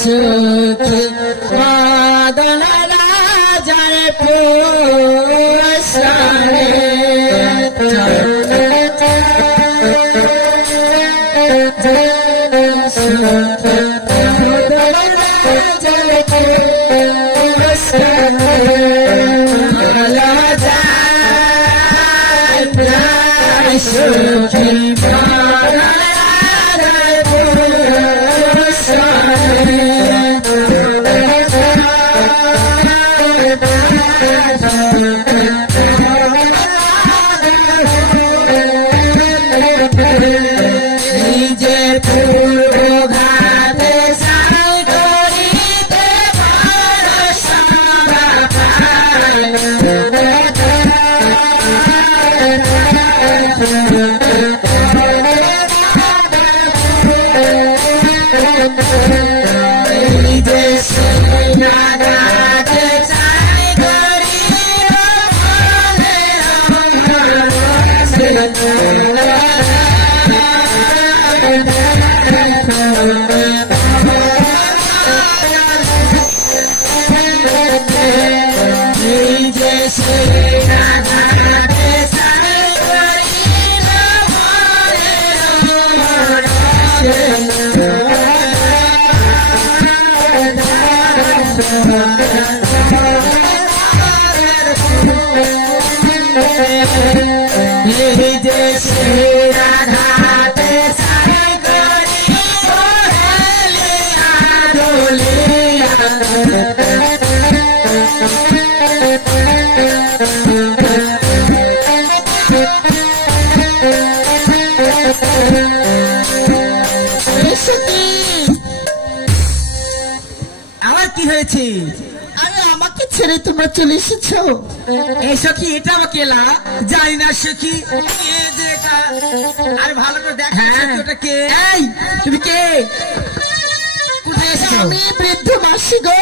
সুখী মদন রাজার পোষণে তোমরা চলে এসেছো। এই সখী এটা আমার কেলা জানি না সখী আর ভালো করে দেখ ওটা কে। এই তুমি কে? আমি বৃদ্ধ মাসি গো।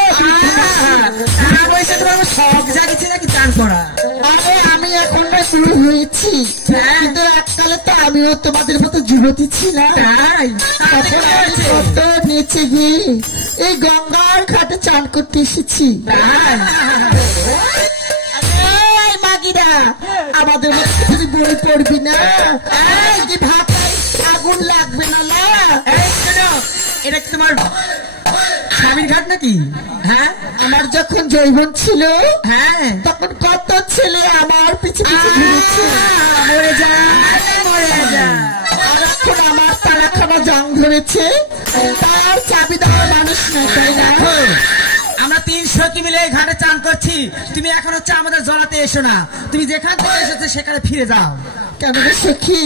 তোমার শখ জাগিছে নাকি চান করা? আরে আমি এখন শুরু হয়েছি, কিন্তু এককালে তো আমিও তোমাদের মতো যুবতী ছিলাম। কত নিচে গিয়ে এই গঙ্গার ঘাটে চান করতে এসেছি। মাগিরা আমাদের মধ্যে বই পড়বি না, ভাত আগুন লাগবে না। এটা কি তোমার স্বামীর ঘাট নাকি? হ্যাঁ, আমার যখন যৌবন ছিল তখন কত ছেলে আমার পিছে পিছে ঘুরেছে। মরে যা মরে যা। আর এখন আমার তারাখানা জং ধরেছে, তার চাবি দেওয়ার মানুষ নেই, তাই না? আমরা 300 মিলে ঘাটে চান করছি, তুমি এখন হচ্ছে আমাদের জলাতে এসো না। তুমি যেখান থেকে এসেছো সেখানে ফিরে যাও। কেন সখী,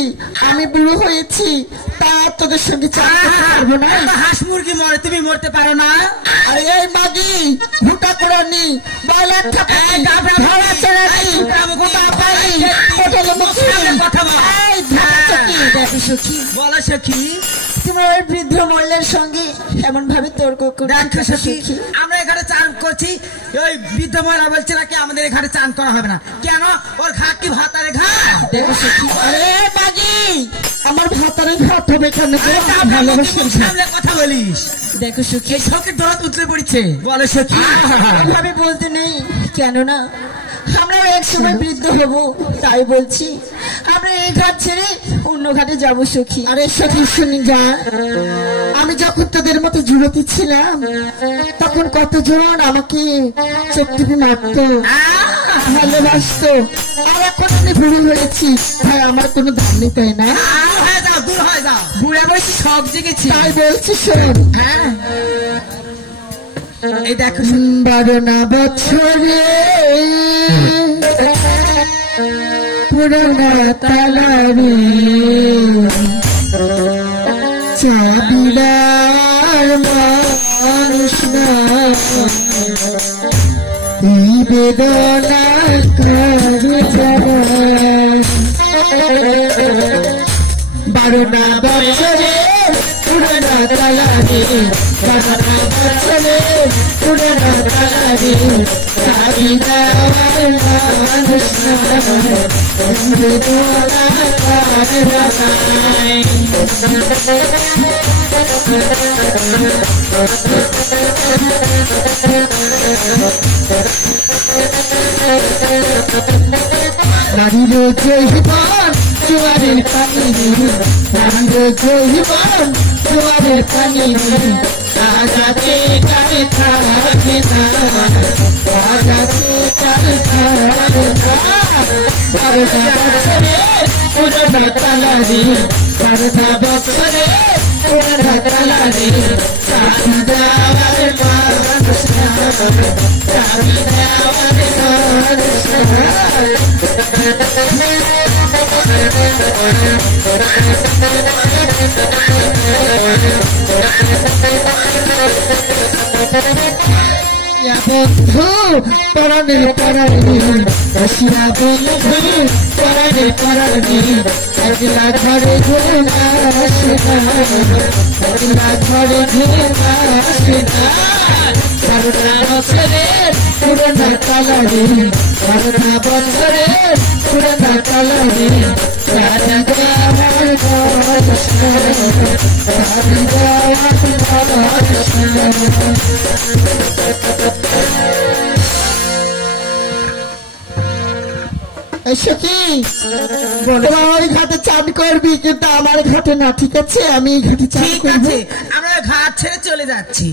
আমি বুড়ো হয়েছি, তা তোদের সঙ্গে চান করতে পারবো না? হাঁস মুরগি মরে, তুমি মরতে পারো না? আরে এই মাগি ভুটা করানি বলার কথা বলা সখী, তুমি ওই বৃদ্ধ মল্লের সঙ্গে এমন ভাবে তর্ক করে। আমরা এখানে চান করছি, ওই বৃদ্ধ মহিলা বলছে নাকি আমাদের এখানে চান করা হবে না। কেন? ওর ঘাট কি ভাতারে ঘাট? দেখো সখী, আরে বাজি আমার ভাতারে ঘাট হবে কেন? ভালোবাসার সামনে কথা বলিস। দেখো সখী, শখের দৌড়াত উতলে পড়ছে। বলো সখী, ভাবে বলতে নেই, কেননা আমরা এক সময় বৃদ্ধ হব, তাই বলছি আমরা এই ঘাট ছেড়ে অন্য ঘাটে যাবো সখী। আরে সখী শুনি যা, আমি যখন তোদের মতো যুবতী ছিলাম তখন কতজন আমাকে চোখ টিপে মারত, ভালোবাসতো। আর এখন আমি বুড়ো হয়েছি, ভাই আমার কোনো দাম নেই, তাই না? দূর হয়ে যাও, বুড়ে বয়সে সব জেগেছি, তাই বলছি শোন। এই দেখো 12 বছরে পুরোনো তালারে চাবিলার মানুষ না, এই বেদনা কারে জানাই। 12 বছরে পুরোনো তালারে, 12 বছরে পুরোনো তালারে নারীর জৈবন জোয়ারের পানি নারীর জৈবন জোয়ারের পানি আজাতে কারে থাকে না আজাতে কারে থাকে না বারোটা বছরে পুরোটা কালারি বারোটা বছরে পুরোটা কালারি চাবি দেওয়ার মানুষ চাবি দেওয়ার মানুষ বন্ধু পরাণের পরাণী বসিয়া বন্ধু পরাণের পরাণী একলা ঘরে ঘুরে আসে না একলা ঘরে ঘুরে আসে না বারোটা বছরের পুরোনো কালারি বারোটা বছরের পুরোনো কালারি রাজা দেওয়ার কৃষ্ণ রাজা দেওয়ার কৃষ্ণ তোমার ঘাটে চান করবি কিন্তু আমার ঘাটে না ঠিক আছে আমি ঘাটে চান করবো আমরা ঘাট ছেড়ে চলে যাচ্ছি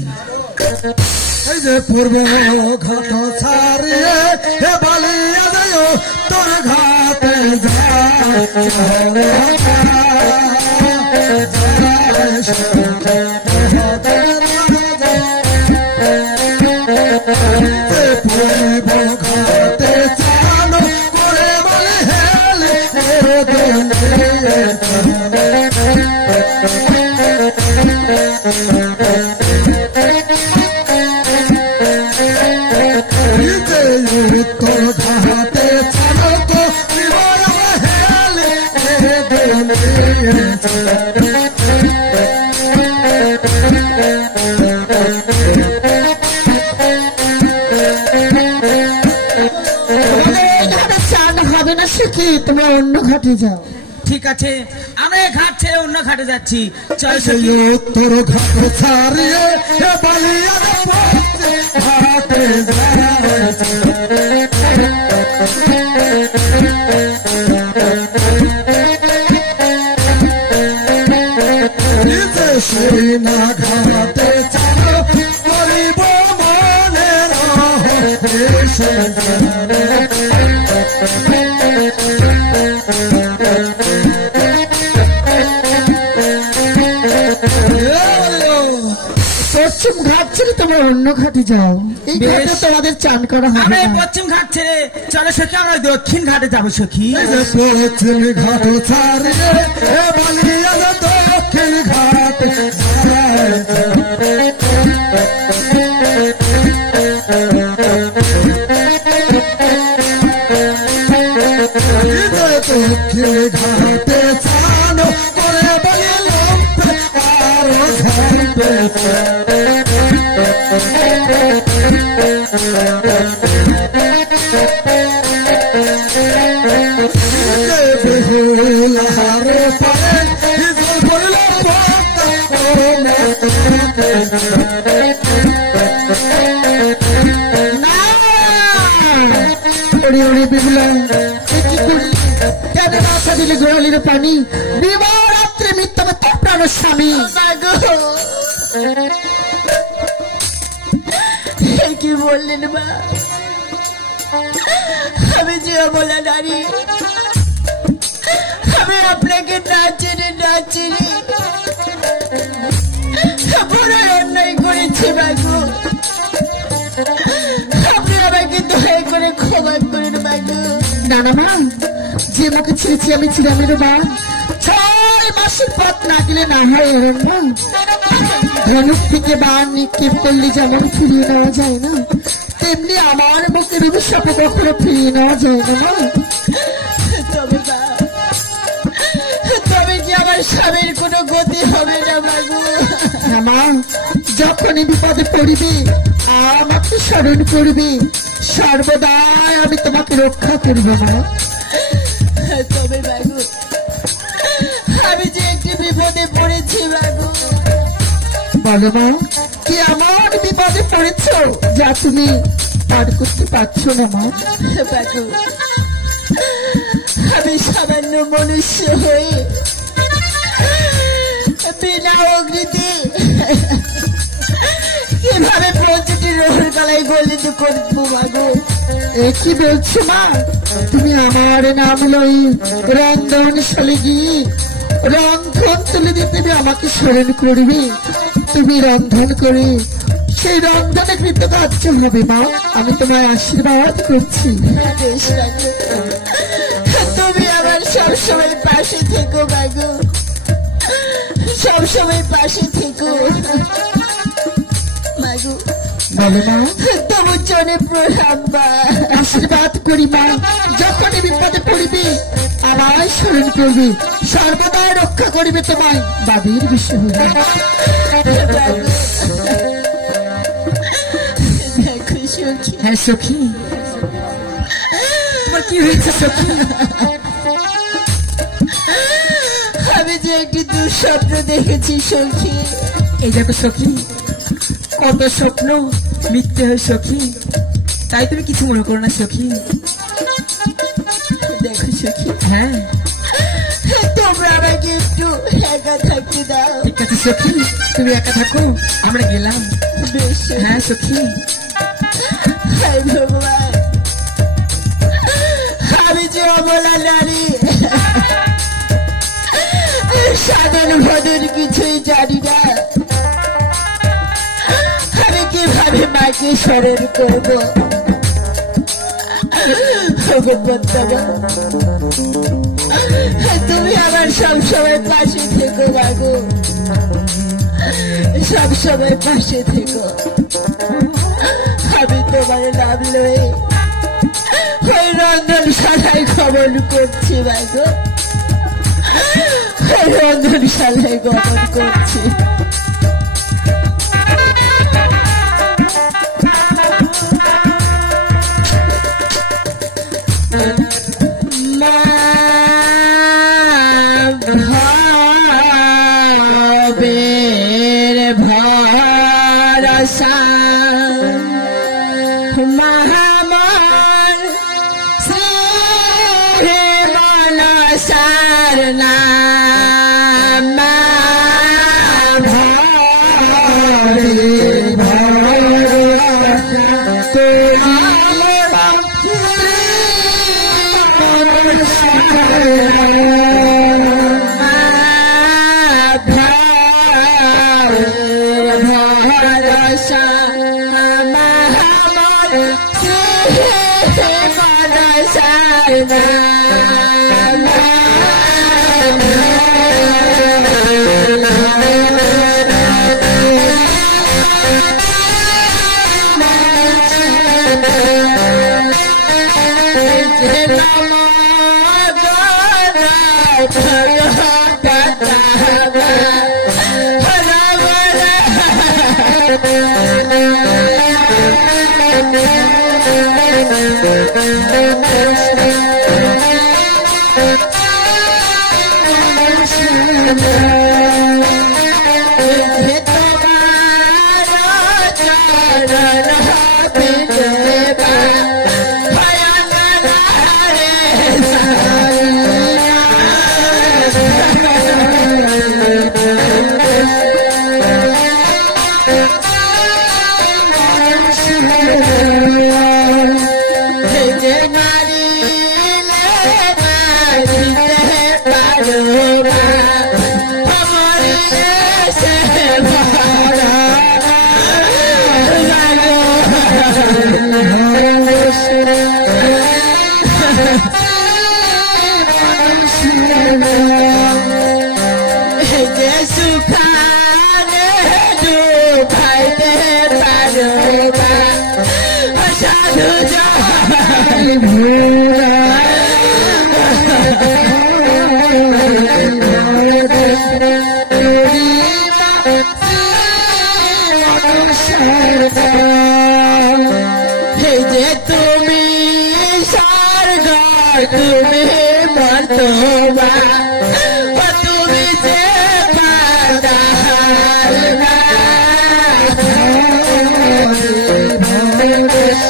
এই যে পূর্ব ঘাট ছাড়িয়ে বালিয়া যাও তোর ঘাটে ঘাটে চান করে বলে হেলে তোর ঘাটে চালক হেলে চান হবে না শিখি তোমরা অন্য ঘাটে যাও ঠিক আছে আমরা ঘাট ছেড়ে অন্য ঘাটে যাচ্ছি চল তোর ঘাট ছাড়িয়ে বালিয়া ঘাটে না ঘাটে চাল করিব মনে পশ্চিম ঘাট ছেড়ে তোমরা অন্য ঘাটে যাও এই ঘাটে তোমাদের চান করা হবে পশ্চিম ঘাট ছেড়ে চলো সখী আমরা দক্ষিণ ঘাটে যাবো সখী পশ্চিম ঘাট ছাড়িয়ে বালিয়া দক্ষিণ ঘাট দক্ষিণ ঘাটে চান করে বলিল আরো ঘাটে বেহুলারে পারে বলিল গোয়ালির পানি দিবারাত্রে মিথ্যা প্রাণ স্বামী কি বললেন বা আমি যে অবলা নারী আমি আপনাকে না চিনি বড় অন্যায় করেছি বাগু আপনি আমাকে দয়া করে ক্ষমা করেন বাগু না না মা যে মাকে ছেড়েছি আমি চিরামের মা 6 মাসের পথ না গেলে না হয় এরম ধনুক থেকে বান নিক্ষেপ করলে যেমন ফিরিয়ে নেওয়া যায় না তেমনি আমার বুকের অভিশাপে কখনো ফিরিয়ে নেওয়া যায় না তবে কি আমার স্বামীর কোনো গতি হবে না বাবু মা যখনই বিপদে পড়িবে আমাকে স্মরণ করবে, সর্বদাই আমি তোমাকে রক্ষা করবো না। তবে বাবু আমি যে একটি বিপদে পড়েছি বাবু। বলো মা, কি এমন বিপদে পড়েছ যা তুমি পার করতে পারছো না মা? বাবু আমি সামান্য মনুষ্য হয়ে বিনা অগ্নিতে কিভাবে প্রতিটি রোহর গলায় গলিত করবো বাবু? কি বলছো মা? তুমি আমার নাম লই রন্ধনশালে গিয়ে রন্ধন তুলে দিতে আমাকে স্মরণ করবে, তুমি রন্ধন করে সেই রন্ধনে কৃতকার্য হবে মা। আমি তোমায় আশীর্বাদ করছি। তুমি আমার সবসময় পাশে থেকো বাবু, সবসময় পাশে থেকো বাবু। বলো মা। তোমার জন্য প্রণাম মা। আশীর্বাদ করি মা, যখনই বিপদে পড়িবে আমায় স্মরণ করবে, সর্বদা রক্ষা করিবে তোমায় বাবির বিষয় হইবে। দেখো সখী। হ্যাঁ সখী, তোমার কি হয়েছে সখী? আমি যে একটি দুঃস্বপ্ন দেখেছি সখী। এই দেখো সখী, কত স্বপ্ন মিথ্যে হয় সখী, তাই তুমি কিছু মনে করো না সখী। দেখো সখী, হ্যাঁ তোমরা আমাকে একটু একা থাকতে দাও। ঠিক আছে সখী, তুমি একা থাকো, আমরা গেলাম। বেশ। হ্যাঁ সখী। হায় ভগবান, আমি যে অবলা নারী, সাধারণ ভদের কিছুই জানি না। আমি কিভাবে মাকে স্মরণ করবো? তুমি আমার সবসময় পাশে থেকো বাবু, সবসময় পাশে থেকো। আমি তোমার নাম লয়ে ওই রন্ধনশালায় গমন করছি বাবু, ওই রন্ধনশালায় গমন করছি। মহামান শ্রী মনসার নাম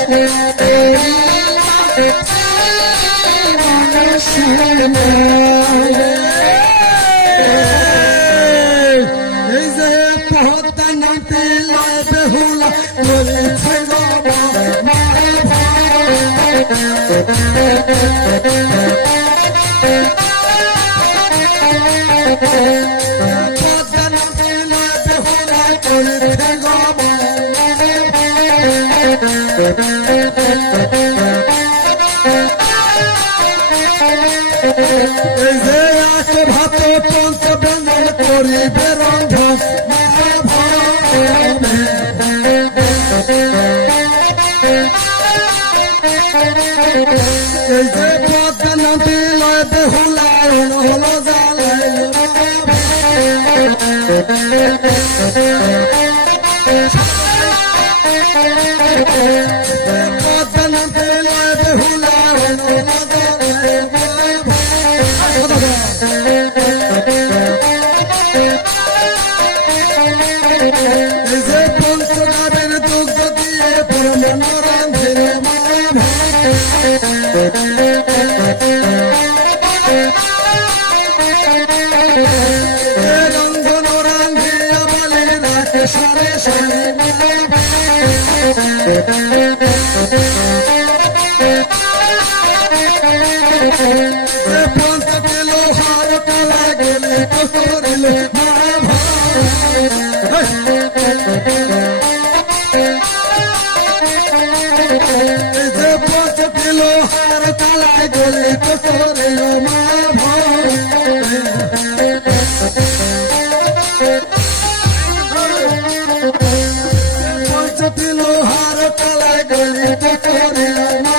এই যে পহতা নাতে বেহুলা করেছে এই যে আছে ভাত পঞ্চ ব্যঞ্জন করিবে রন্ধন এই যে পদ্মা নদী লয় বেহুলা হলো জ্বালাইল পদ্মা নদী লয় বেহুলা হলো এই যে পঞ্চনাবের দুগ্ধ দিয়ে পরম রান্ধে রঙ্গন রান্ধিয়া বলে রাখে সারে সারে পঞ্চ পেল হার কালা গেলে করিল যে পঞ্চ পেল হার কালা গেলে করিল মা পঞ্চ পেল হার কালা গেলে করিল মা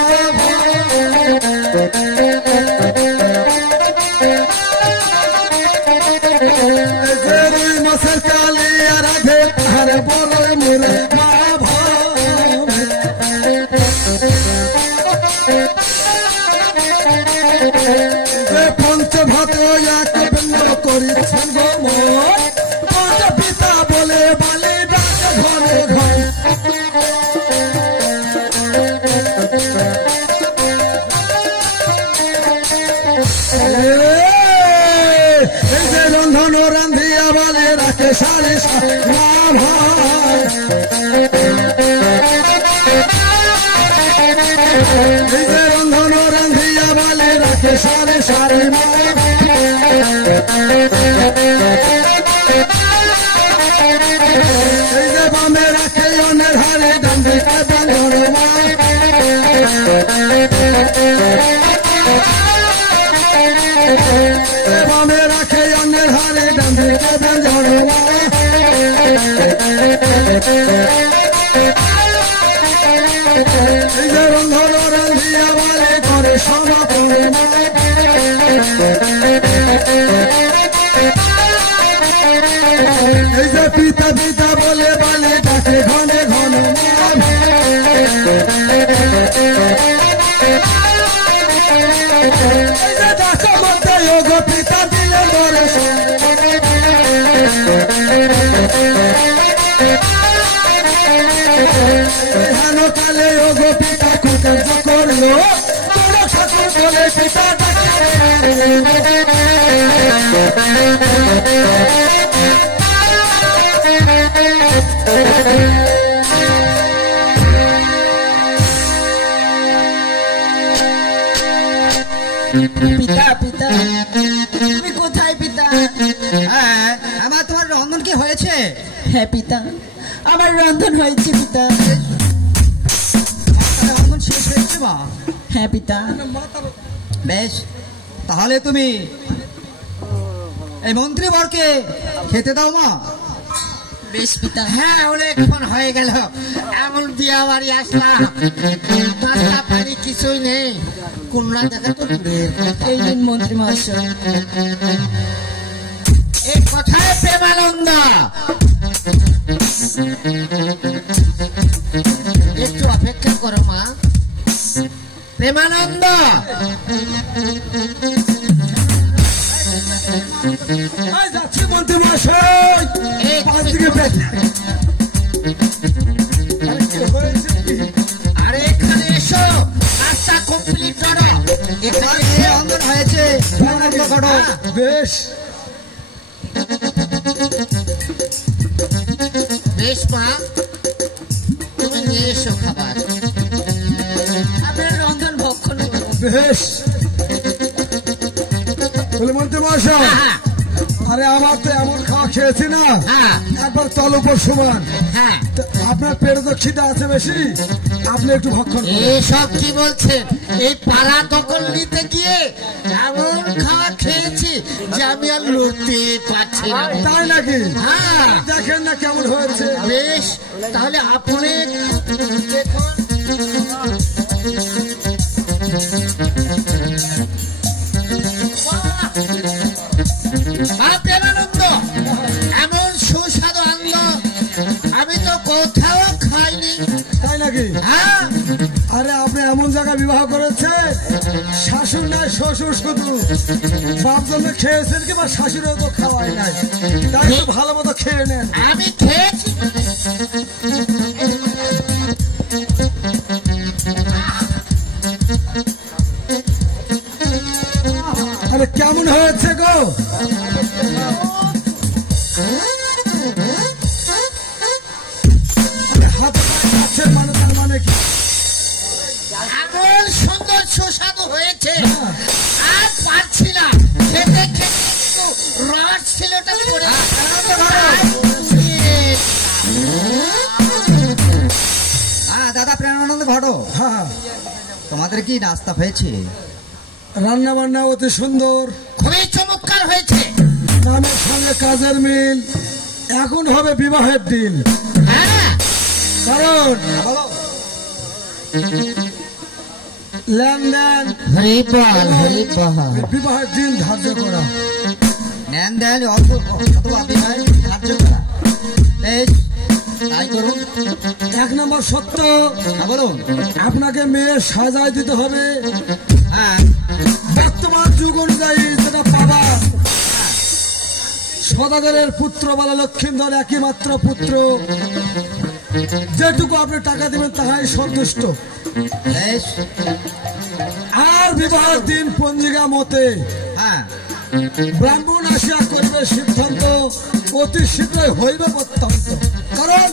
মাসের কালে রাধে তাহার বড় মোরে মা পঞ্চ ভাত এক ব্যঞ্জন করেছেন গো পঞ্চ পিতা বলে বালে ডাকে ঘরে ঘর এই যে রন্ধন রান্ধিয়া বলে রাখে সারে সারে এই যে রন্ধন রান্ধিয়া বলে রাখে সারে সারে এই যে বামে রাখে অনের হারে ডান্ডে কাঁদন বামে রাখে অনের হারে ডান্ডে কাঁদন এই যে রন্ধন রান্ধিয়া বলে করে সমাপন এই যে পিতা পিতা বলে বালে ডাকে ঘনে ঘনে এই যে ডাকা মধ্যে যোগ পিতা দিলে মরে ধান কালে যোগ পিতা কুকুর করলো তোর ঠাকুর বলে পিতা পিতা পিতা তুমি কোথায় পিতা? হ্যাঁ আমার তোমার রন্ধন কি হয়েছে? হ্যাঁ পিতা, আমার রন্ধন হয়েছে পিতা। রন্ধন শেষ হয়েছে বা? হ্যাঁ পিতা। বেশ, তাহলে তুমি এই মন্ত্রীবরকে খেতে দাও মা। বেশ পিতা। হ্যাঁ অনেকক্ষণ হয়ে গেল, এমন বিয়া বাড়ি আসলাম, নাস্তা পানি কিছুই নেই, কুমড়া দেখা তো দূরের কথা। এই দিন মন্ত্রী মহাশয়, এই কথায় প্রেমানন্দ একটু অপেক্ষা করো মা। প্রেমানন্দ যাচ্ছি মন্ত্রী মশাই, পাঁচ দিকে আরে বেশ বেশ মা, তুমি নিয়ে এসো খাবার। আপনার রন্ধন ভক্ষণ করবো। বেশ বলে মন্ত্রী মশাই, হ্যাঁ আরে আমার তো এমন খাওয়া খেয়েছি না হ্যাঁ একবার তল উপর সমান। হ্যাঁ। তো আপনার পেটে তো খিদে আছে বেশি, আপনি একটু ভক্ষণ করুন। এসব কি বলছেন? এই পাড়া দখল নিতে গিয়ে এমন খাওয়া খেয়েছি যে আমি আর লড়তে পারছি না। তাই নাকি? হ্যাঁ দেখেন না কেমন হয়েছে। বেশ, তাহলে আপনি দেখুন। আনন্দ এমন সুস্বাদু আনন্দ আমি তো কোথাও খাইনি। তাই নাকি? হ্যাঁ আরে আপনি এমন জায়গায় বিবাহ করেছে, শাশুর নাই শ্বশুর শুধু। বাপ জন্য খেয়েছেন কি বা শাশুড়েও তো খাওয়াই নাই, তাই একটু ভালো মতো খেয়ে নেন। আমি খেয়েছি। আরে কেমন হয়েছে গো? হাতে পায়ে খাচ্ছেন মানে তার মানে কি? এমন সুন্দর সুস্বাদু হয়েছে আর পারছি না খেতে খেতে একটু রস ছিল ওটা পড়ে দাদা প্রেমানন্দ ঘটো, হ্যাঁ, তোমাদের কি নাস্তা হয়েছে? রান্না বান্না অতি সুন্দর, খুবই চমৎকার হয়েছে। নামের সঙ্গে কাজের মিল। এখন হবে বিবাহের দিন, হ্যাঁ কারণ বলো। লেনদেন বিবাহের দিন ধার্য করা। নেন দেন অথবা বিবাহের দিন ধার্য করা। বেশ, তাই করুন। এক নম্বর সত্য, বলুন। আপনাকে মেয়ে সাজায় দিতে হবে। হ্যাঁ, বর্তমান যুগ অনুযায়ী যেটা পাবা, সদাগরের পুত্র বলা লক্ষ্মীধর একই মাত্র পুত্র, যেটুকু আপনি টাকা দেবেন তাহাই সন্তুষ্ট। বেশ, আর বিবাহের দিন পঞ্জিকা মতে হ্যাঁ, ব্রাহ্মণ আসিয়া করবে সিদ্ধান্ত, অতি শীঘ্রই হইবে অত্যন্ত। কারণ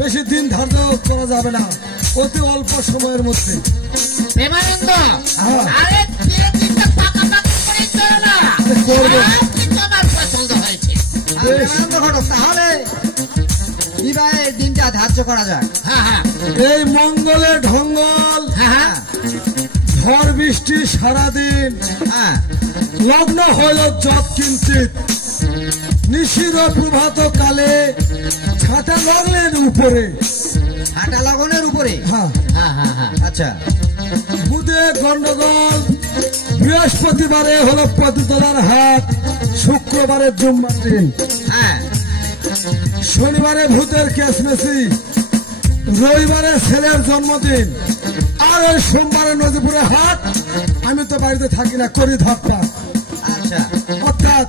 বেশি দিন ধার্য করা যাবে না, অতি অল্প সময়ের মধ্যে। প্রেমানন্দ হ্যাঁ। আরে ধীরে ধীরে পাকাপাকি করে চলো না। করবো। সব কিছু আমার পছন্দ হয়েছে। বেশ। প্রেমানন্দ ঘটো, তাহলে বিবাহের দিনটা ধার্য করা যাক। হ্যাঁ হ্যাঁ এই মঙ্গলে ঢঙ্গল, হ্যাঁ হ্যাঁ ঝড় বৃষ্টি সারাদিন, হ্যাঁ, লগ্ন হইল যৎ কিঞ্চিত, নিশির প্রভাত কালে ছাতা লাগলেন উপরে। হাঁটা লগনের উপরে। হ্যাঁ, হ্যাঁ হ্যাঁ হ্যাঁ আচ্ছা, বুধে গন্ডগোল, বৃহস্পতিবারে হলো প্রতিতলার হাট, শুক্রবারে জুম্মার দিন, হ্যাঁ, শনিবারে ভূতের কেসমেসি, রবিবারে ছেলের জন্মদিন, আর ওই সোমবারে নদীপুরে হাট। আমি তো বাড়িতে থাকি না, করি ধাপটা। আচ্ছা, অর্থাৎ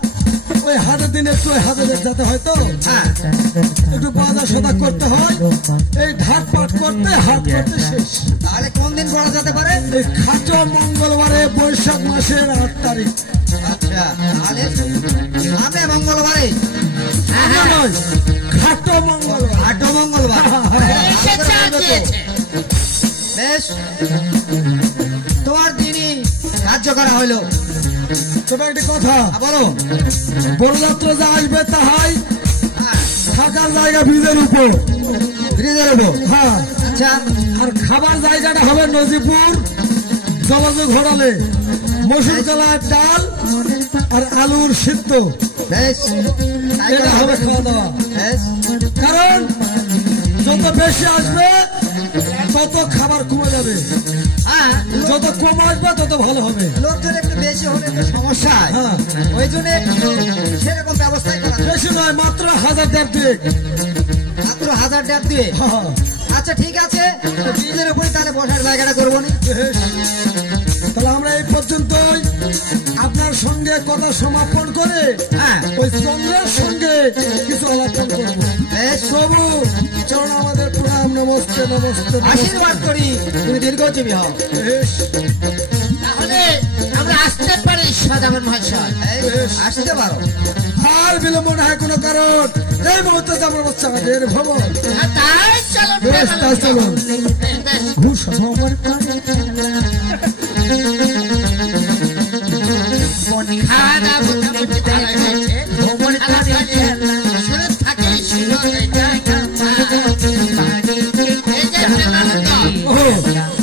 ওই হাটের দিন একটু ওই হাটে যেতে হয়, তো হ্যাঁ, একটু বাজার সদা করতে হয়। এই ঢাক পাট করতে হাট করতে শেষ। তাহলে কোন দিন করা যেতে পারে? এই খাটো মঙ্গলবারে বৈশাখ মাসের 8 তারিখ। আচ্ছা, তাহলে সামনে মঙ্গলবারে। হ্যাঁ নয়, খাটো মঙ্গলবার। হাটো মঙ্গলবার। এসেছে আসিয়েছে। বেশ, তোমার দিনই ধার্য করা হইলো। তবে একটি কথা, বলো। বরযাত্রা যা আসবে তাহাই হ্যাঁ, থাকার জায়গা ব্রিজের উপর। ব্রিজের উপর। হ্যাঁ, আচ্ছা, আর খাবার জায়গাটা হবে নজিপুর জলযোগ ঘোরালে, মসুর কলার ডাল আর আলুর সিদ্ধ, বেশ, তাই এটা করা হবে হবে। খাওয়া দাওয়া। বেশ, কারণ যত বেশি আসবে তত খাবার কমে যাবে, হ্যাঁ, যত কম আসবে তত ভালো হবে। লোকজন একটু বেশি হলে একটু সমস্যা হয়। হ্যাঁ, ওই জন্য সেরকম ব্যবস্থাই করা যায়। বেশি নয়, মাত্র 1000 দেড়। মাত্র 1000 দিয়ে। হ্যাঁ, আচ্ছা, ঠিক আছে, ব্রিজের উপরে তাহলে বসার জায়গাটা করবো নি। বেশ। তাহলে আমরা এই পর্যন্তই আপনার সঙ্গে কথা সমাপন করে হ্যাঁ, ওই চন্দ্রের সঙ্গে কিছু আলোচনা করবো। বেশ, প্রভু চরণ আমাদের প্রণাম, নমস্তে নমস্তে আশীর্বাদ করি তুমি দীর্ঘজীবী হও। বেশ। তাহলে আমরা আসতে পারি। সাজাবেন মহাশয় আসতে পারো আর বিলম্ব না হয় কোনো কারণ এই মুহূর্তে যাবো বাচ্চা আমাদের ভ্রমণ তাই চলো বেশ তাই চলুন ঘুষ ভ্রমণ খাওয়া দাওয়া মোটামুটি ভালোই হয়েছে ভ্রমণ শুনে থাকে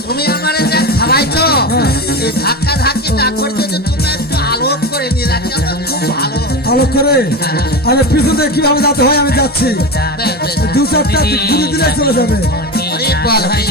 তুমি আমার যা খাওয়াইছো এই ধাক্কা ধাক্কি না করছো যে তুমি একটু আলোক করে নিয়ে যাচ্ছ খুব ভালো আলোক করে আরে পিছনে কিভাবে যেতে হয় আমি যাচ্ছি দু চারটা ঘুরে দিলে চলে যাবে বল ভাই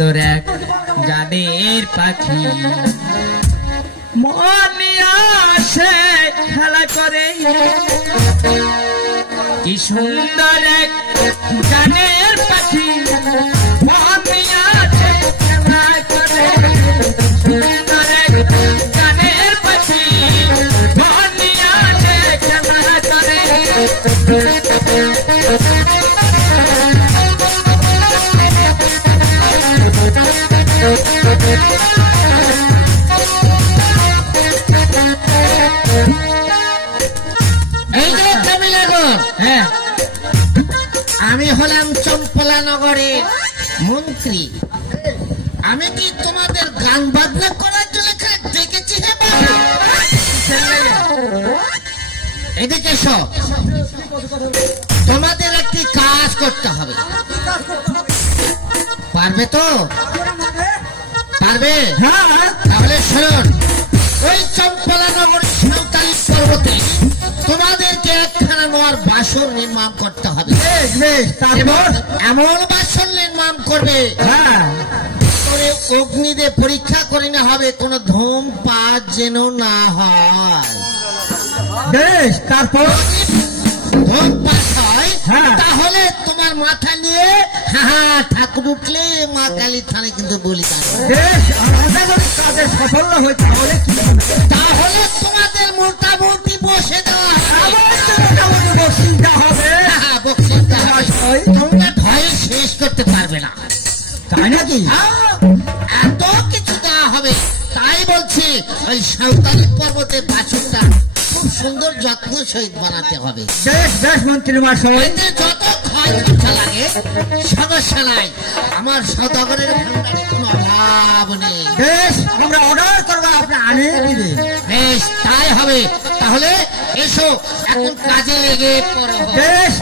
সুন্দর এক গানের পাখি মনে আসে খেলা করে কি সুন্দর এক গানের পাখি মনে আসে খেলা করে সুন্দর এক গানের পাখি মনে আসে খেলা করে আমি হলাম চম্পলা নগরের মন্ত্রী আমি কি তোমাদের গান বাজনা করার জন্য ডেকেছি এদিকে এসো তোমাদের একটি কাজ করতে হবে পারবে তো পারবে তাহলে শুনুন ওই চম্পলা নগর সাঁওতালি পর্বতে তোমাদেরকে একখানা নোয়ার বাসন নির্মাণ করতে হবে তারপর এমন বাসন নির্মাণ করবে অগ্নি দিয়ে পরীক্ষা করে না হবে কোন ধূমপাত যেন না হয় বেশ তারপর ধূমপাত হয় তাহলে তোমার মাথা নিয়ে ঠাকুর উঠলে মা কালী থানে কিন্তু বলি সাফল্য হয়েছে তাহলে তোমাদের মোটামুটি বসে দেওয়া হবে তোমরা ভয়ে শেষ করতে পারবে না তাই নাকি এত কিছু দেওয়া হবে তাই বলছি ওই সাঁওতালি পর্বতের বাছুরটা খুব সুন্দর যত্ন সহিত বানাতে হবে বেশ বেশ মন্ত্রী মশাই যত খরচা লাগে সমস্যা নাই আমার সদাগরের ভান্ডারে কোনো অভাব নেই বেশ আমরা অর্ডার করবো আপনি আনিয়ে দিবেন বেশ তাই হবে তাহলে এসো এখন কাজে লেগে পড়ো বেশ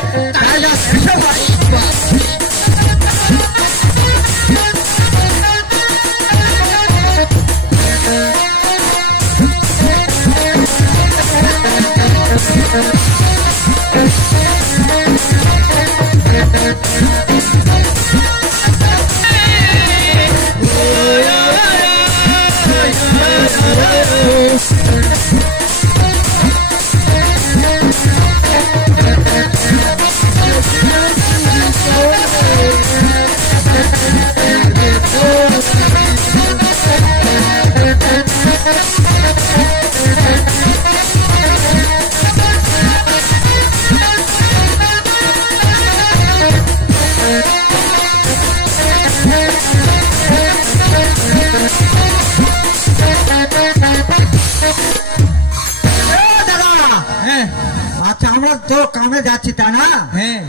আচ্ছা আমরা তো কামে যাচ্ছি তা না হ্যাঁ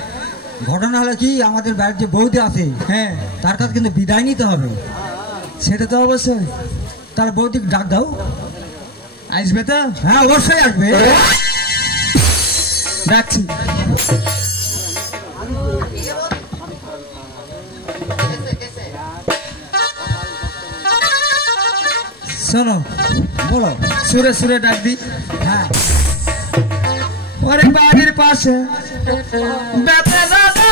ঘটনা হলো কি আমাদের বাড়ির যে বৌদি আছে হ্যাঁ তার কাছে কিন্তু বিদায় নিতে হবে সেটা তো অবশ্যই তার বৌদি ডাক দাও আসবে তো হ্যাঁ অবশ্যই আসবে ডাকছি শোনো বলো সুরে সুরে ডাক দি হ্যাঁ ওরে বাড়ির পাশে বেতে দাদা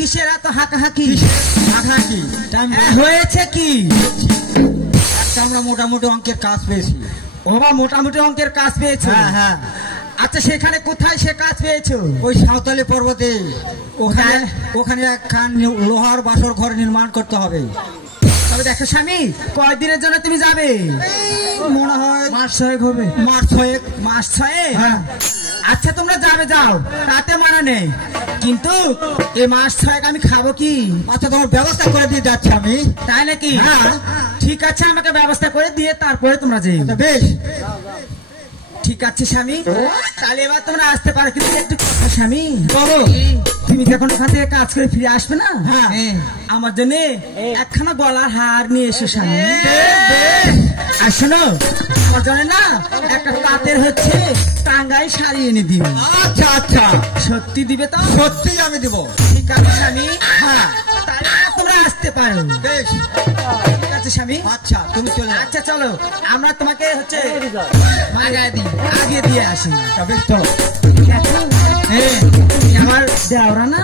কিসের এত হাঁকাহাঁকি? হাঁকাহাঁকি হয়েছে কি? আমরা মোটামুটি অঙ্কের কাজ পেয়েছি। ও বা মোটামুটি অঙ্কের কাজ পেয়েছো? হ্যাঁ। আচ্ছা সেখানে কোথায় সে কাজ পেয়েছো? ওই সাঁওতালি পর্বতে। ওখানে একখান লোহার বাসর ঘর নির্মাণ করতে হবে। তবে দেখো স্বামী, কয়দিনের জন্য তুমি যাবে? মনে হয় মাস 6 হবে। মাস 6। মাস 6? হ্যাঁ। আচ্ছা তোমরা যাবে, যাও, তাতে মানা নেই, কিন্তু এই মাস 6 আমি খাবো কি? আচ্ছা তোমার ব্যবস্থা করে দিয়ে যাচ্ছি আমি। তাই নাকি? হ্যাঁ। ঠিক আছে, আমাকে ব্যবস্থা করে দিয়ে তারপরে তোমরা যেও। বেশ, ঠিক আছে স্বামী, তাহলে এবার তোমরা আসতে পারো। কিন্তু একটু কথা স্বামী, বলো। তুমি যখন ওখান থেকে কাজ করে ফিরে আসবে না, হ্যাঁ, আমার জন্য একখানা গলার হার নিয়ে এসো স্বামী। আর শোনো, আমার জন্য না একটা তাঁতের হচ্ছে টাঙ্গাই শাড়ি এনে দিও। আচ্ছা আচ্ছা, সত্যি দিবে তো? সত্যি আমি দিব। ঠিক আছে স্বামী, হ্যাঁ, তাহলে তোমরা আসতে পারো। বেশ, ঠিক আছে স্বামী। আচ্ছা তুমি চলে যাও। আচ্ছা চলো, আমরা তোমাকে হচ্ছে আগে দিয়ে আসি। বেশ চলো। ঠিক আছে? আমার দেওরা না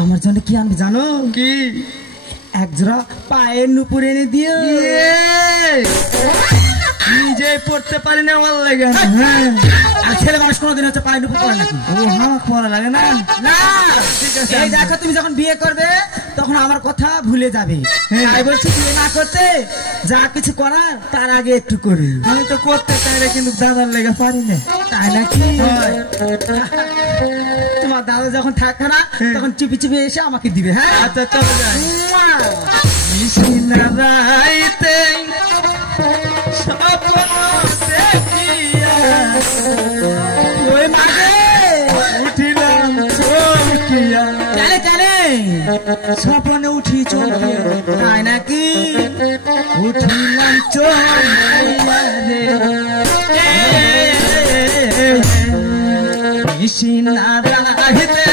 আমার জন্য কি আনবে জানো? কি? একজোড়া পায়ের নুপুর এনে দিও। নিজে পড়তে পারি না, ভালো লাগে না। আর ছেলে মানুষ কোনোদিন হচ্ছে পায়ের নুপুর পরে নাকি? ও হ্যাঁ, পড়া লাগে না। না, এই দেখো, তুমি যখন বিয়ে করবে তখন আমার কথা ভুলে যাবে। তাই বলছি, বিয়ে না করতে যা কিছু করার তার আগে একটু করি। আমি তো করতে চাইলে কিন্তু দাদার লেগে পারি না। তাই নাকি? তোমার দাদা যখন থাকবে না তখন চিপি চিপি এসে আমাকে দিবে। হ্যাঁ, আচ্ছা চলো যাই। ওই মাগে উঠিলাম চমকিয়া। স্বপ্নে উঠি চমকিয়া। তাই নাকি? উঠিলাম চমকিয়া রে সিনারাইতে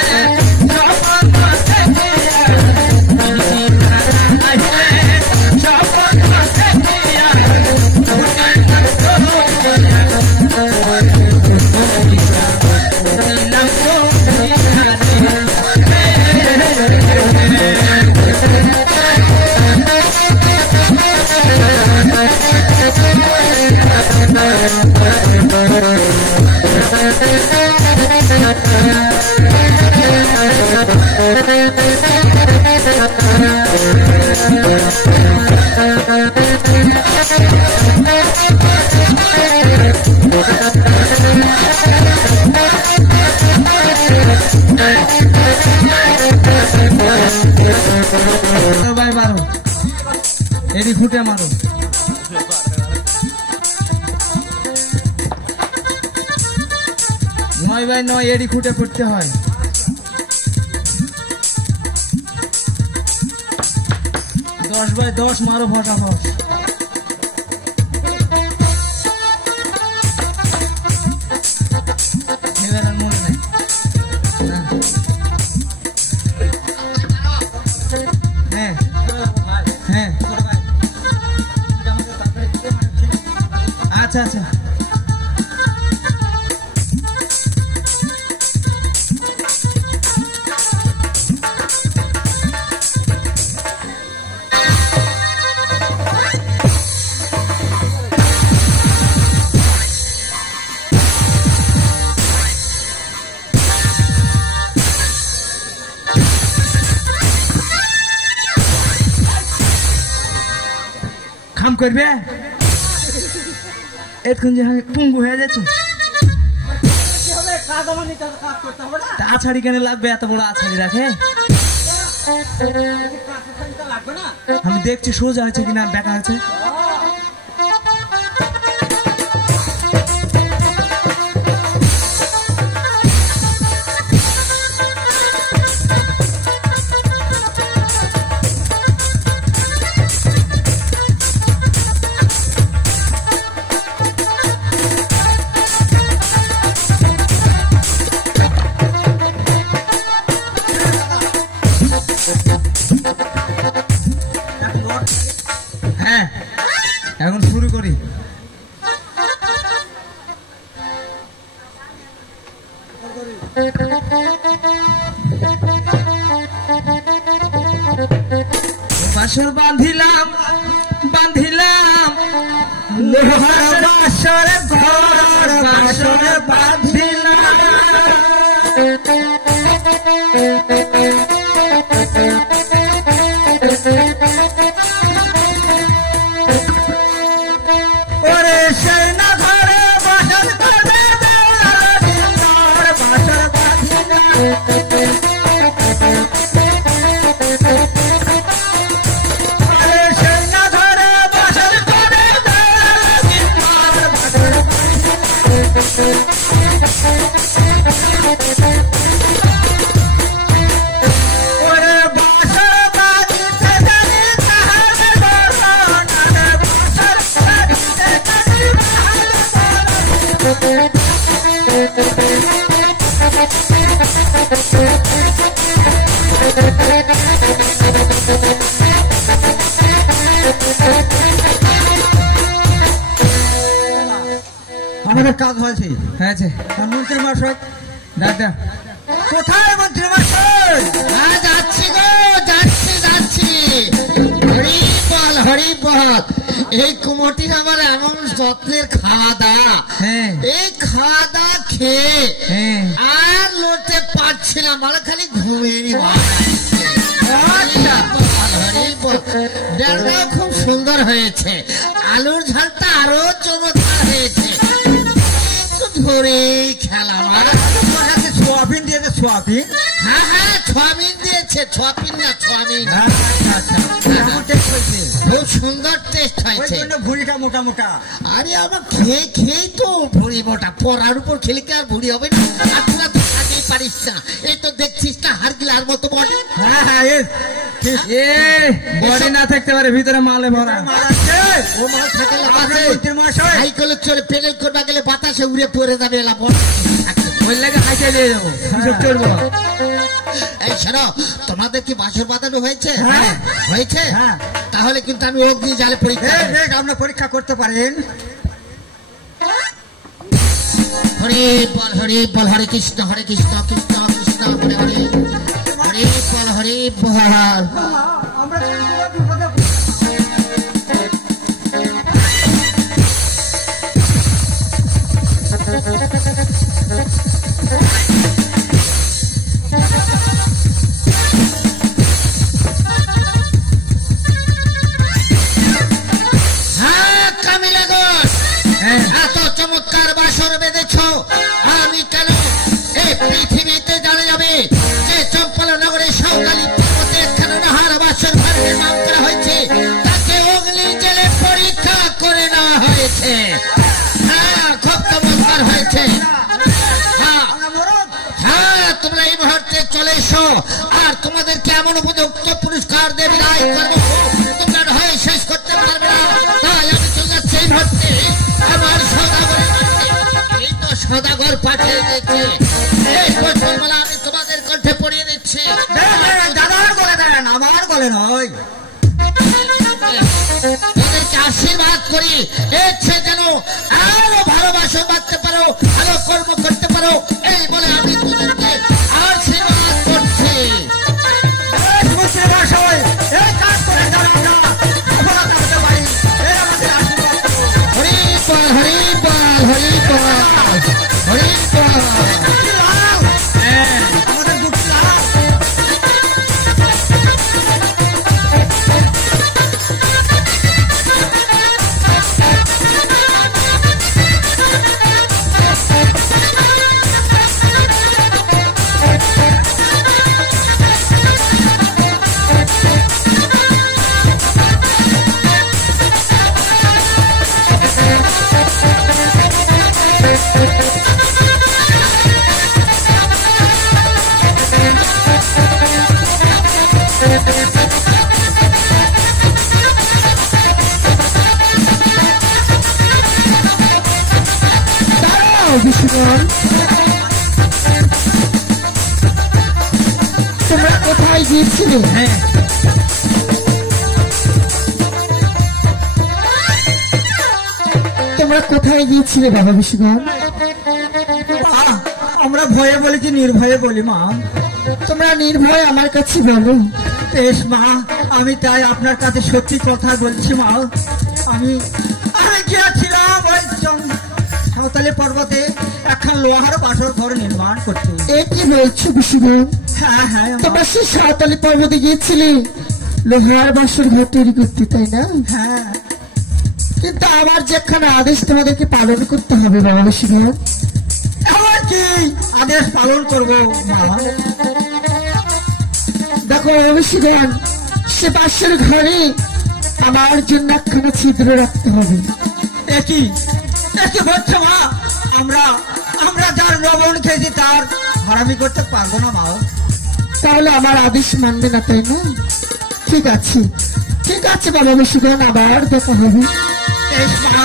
ভাই মারো, এডি ফুটে মারো। 9x9 এডি ফুটে ফুটতে হয়। 10x10 মারো ফটাফট। এবার আর মনে নাই। হ্যাঁ হ্যাঁ, আচ্ছা আচ্ছা। কাম করবে এতক্ষণ যে আমি পুঙ্গু হয়ে যাচ্ছি। আছাড়ি কেন লাগবে? এত বড় আছাড়ি রাখে? আমি দেখছি সোজা হয়েছে কিনা বেকা আছে। হ্যাঁ, এখন শুরু করি। বাসর বাঁধিলাম বাঁধিলাম লোহার বাসর ঘর বাসর বাঁধিলাম ওরে সেই না ঘরে বাসর করে বাসর বাঁধিলাম আমাদের কাজ হয়েছে হয়েছে মন্ত্রী মশাই দাদা কোথায় মন্ত্রী মশাই যাচ্ছি গো যাচ্ছি যাচ্ছি হরিবল হরিবল এই কুমোটির আমার এমন যত্নের খাওয়া দাওয়া এই খাওয়া দাওয়া খেয়ে আর লড়তে পারছিলাম মানে খালি ঘুমিয়ে ডালটা খুব সুন্দর হয়েছে আলুর ঝালটা আরো চমৎকার হয়েছে ধরে খেলা সোয়াবিন দিয়েছে সোয়াবিন হ্যাঁ হ্যাঁ সোয়াবিন দিয়েছে সোয়াবিন না সোয়াবিন খুব সুন্দর টেস্ট হয়েছে ভুড়িটা মোটা মোটা আরে আমার খেয়ে খেয়েই তো ভুড়ি মোটা পড়ার উপর খেলে কি আর ভুড়ি হবে না আর তোরা তো খাতেই পারিস না এই তো দেখছিস না হাড়গিলার মতো বডি হ্যাঁ হ্যাঁ বডি না থাকতে পারে ভিতরে মালে ভরা ও মাল থাকে সাইকেলে চলে পেডেল করবা গেলে বাতাসে উড়ে পড়ে যাবে এলা বড় ওই লাগে হাইটে দিয়ে যাবো চলবো এই শোনো তোমাদের কি বাসর বাঁধানো হয়েছে হয়েছে তাহলে কিন্তু আমি অগ্নি জালে পরীক্ষা আপনার পরীক্ষা করতে পারেন হরে বল হরে কৃষ্ণ কৃষ্ণ কৃষ্ণ হরে হরে হরে বল হরে বল এত চমৎকার বাসর বেঁধেছ আমি কেন এই পৃথিবীতে জানা যাবে যে চম্পলা নগরের সাঁওতালি পর্বতে একখানা নাহার বাসর ঘর নির্মাণ করা হয়েছে তাকে অগ্নি জেলে পরীক্ষা করে নেওয়া হয়েছে হ্যাঁ খুব চমৎকার হয়েছে হ্যাঁ তোমরা এই মুহূর্তে চলে এসো আর তোমাদেরকে এমন উপযুক্ত পুরস্কার দেবে তোমরা ভয় শেষ করতে পারবে না তাই আমি চলে যাচ্ছি এই মুহূর্তে আমার এই তো সদাগর পাঠিয়ে দিচ্ছে এই প্রশ্নগুলো আমি তোমাদের কণ্ঠে পড়িয়ে দিচ্ছি দাদার বলে দেন আমার বলে নয় তাদেরকে আশীর্বাদ করি ইচ্ছে যেন আরো ভালোবাসা বাঁধতে পারো ভালো কর্ম করতে পারো এই বলে আমি তোমাদেরকে আশীর্বাদ করছি তোমরা কোথায় গিয়েছিলে? তোমরা কোথায় গিয়েছিলে বাবা বিশ্বনাথ? আমরা ভয়ে বলেছি নির্ভয়ে বলি মা। তোমরা নির্ভয়ে আমার কাছে বলো। বেশ মা আমি তাই আপনার কাছে সত্যি কথা বলছি মা। আমি গিয়েছিলাম ওই সাঁওতালি পর্বতে একখান লোহার বাসর ঘর নির্মাণ করতে। এ কি বলছো বিশুবন? হ্যাঁ হ্যাঁ তোমার সেই সাঁওতালি পর্বতে গিয়েছিলে লোহার বাসর ঘর তৈরি করতে, তাই না? হ্যাঁ, কিন্তু আমার যেখানে আদেশ তোমাদেরকে পালন করতে হবে বাবা বিশুবন। আমার কি আদেশ পালন করবো মা? দেখো বিশুবন, সে বাসর ঘরে আমার জন্য একখানা ছিদ্র রাখতে হবে। একই হচ্ছে মা, আমরা যার লবণ খেয়েছি তার হারামি করতে পারবো না মা। তাহলে আমার আদেশ মানবে না, তাই না? ঠিক আছে বাবা বিশুবন, আবার দেখা হবে। বেশ মা।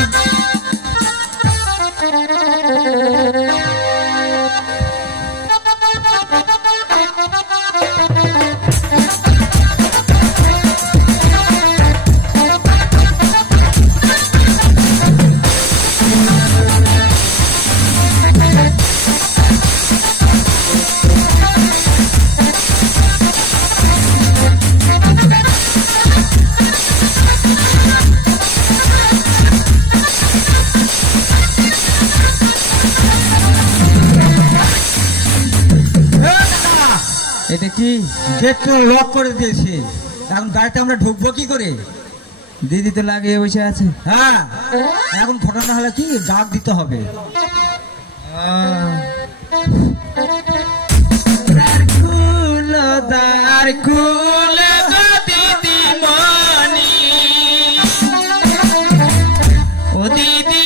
এটা কি গেট তো লক করে দিয়েছে, এখন গাড়িতে আমরা ঢুকবো কি করে? দিদি তো লাগিয়ে বসে আছে। হ্যাঁ, এখন ঘটনা হলে কি ডাক দিতে হবে। ও দিদি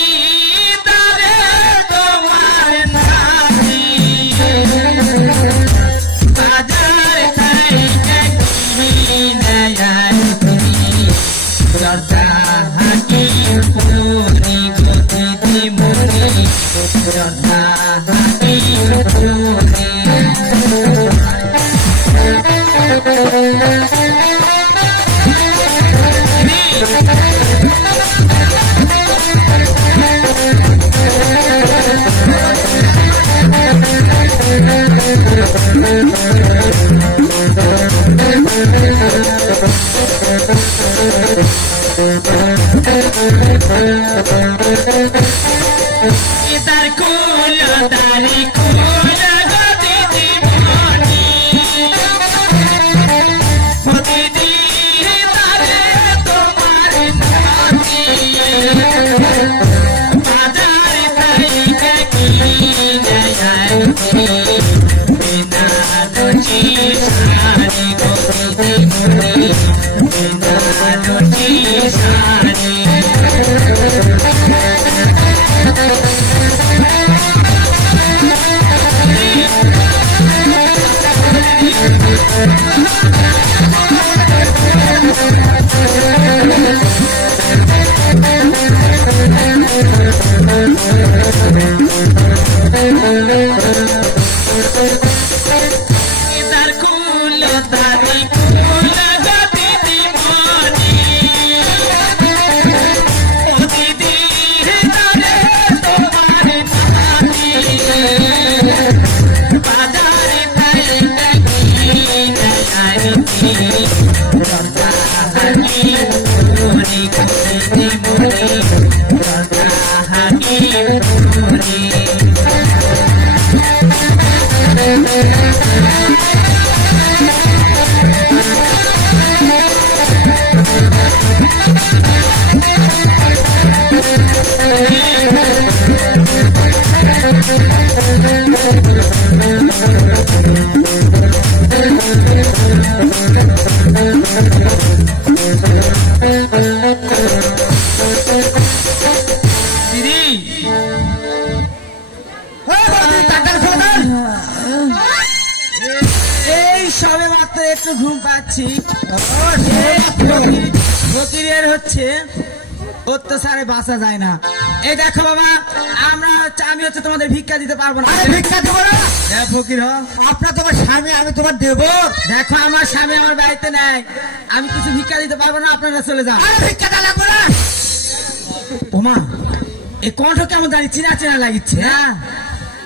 একটু ঘুম পাচ্ছি। ফকিরের হচ্ছে অত্যাচারে বাঁচা যায় না। এই দেখো বাবা, আমি হচ্ছে তোমাদের ভিক্ষা দিতে পারবো না। ভিক্ষা দেবো না ফকির, আপনার তোমার স্বামী, আমি তোমার দেব। দেখো আমার স্বামী আমার বাড়িতে নেই, আমি কিছু ভিক্ষা দিতে পারবো না, আপনারা চলে যান। ভিক্ষাটা লাগবে না। ওমা, এই কণ্ঠ কেমন দাঁড়িয়ে চিনা চিনা লাগিচ্ছে। হ্যাঁ,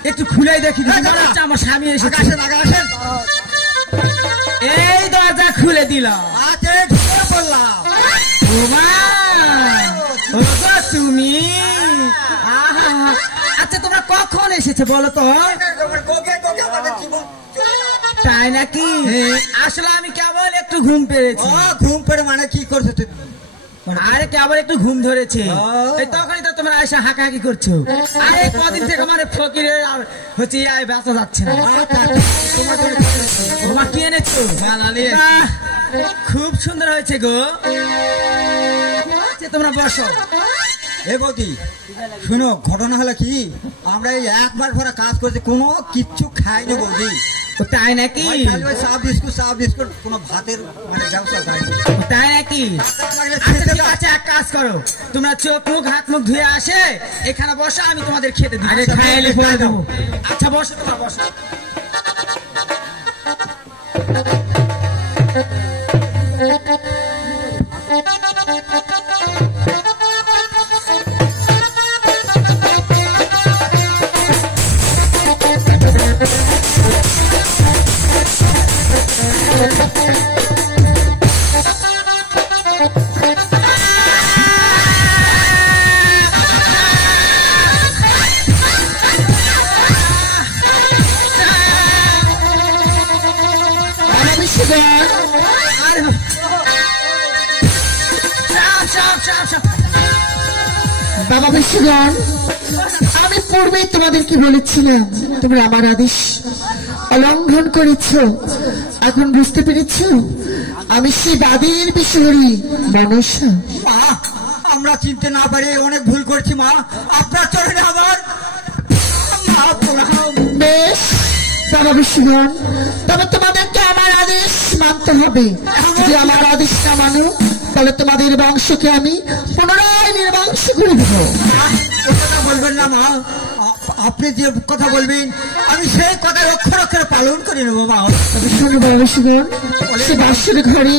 একটু খুলেই দেখি আমার স্বামী এসে। আসেন, এই দরজা খুলে দিল। বললাম। তুমি আচ্ছা তোমরা কখন এসেছে বলো তো? তাই নাকি? আসলে আমি কেবল একটু ঘুম পেয়েছি। ঘুম পেরে মানে কি করছো তুমি? আরে কেবল একটু ঘুম ধরেছে, তখনই তো তোমরা এসে হাঁকাহাঁকি করছো। আরে কদিন থেকে মানে ফকিরের হচ্ছে ব্যস্ত যাচ্ছে না। তোমার কি এনেছো? খুব সুন্দর হয়েছে গো। তোমরা বসো। এ বৌদি শুনো, ঘটনা হলো কি, আমরা এই একবার ভরা কাজ করছি, কোনো কিচ্ছু খাইনি বৌদি। তাই নাকি? চা বিস্কুট কোনো ভাতের মানে ব্যবস্থা করেনি। তাই নাকি? ঠিক আছে, এক কাজ করো, তোমরা চোখ মুখ হাত মুখ ধুয়ে আসে এখানে বসো, আমি তোমাদের খেতে দিই। খাইলে বলে দেবো। আচ্ছা বসো, তোমরা বসো। বাবা বিশ্বগণ, আমি পূর্বে তোমাদেরকে বলেছিলাম তোমরা আমার আদেশ অলঙ্ঘন করেছ। এখন বুঝতে পেরেছ আমি সেই বাদের বিশ্বরী মনসা। আমরা চিনতে না পারে অনেক ভুল করছি মা, আপনার চরণে আবার বেশ বাবা বিশ্বগণ, তবে তোমাদেরকে আমার আদেশ মানতে হবে। যদি আমার আদেশ না মানো তাহলে তোমাদের বংশকে আমি পুনরায় নির্বংশ করে দেবো। কথা বলবেন না মা, আপনি যে কথা বলবেন আমি সেই কথা অক্ষর অক্ষরে পালন করে নেবো মা। শোনো বাবা বিশ্বগণ, সে বাসের ঘরে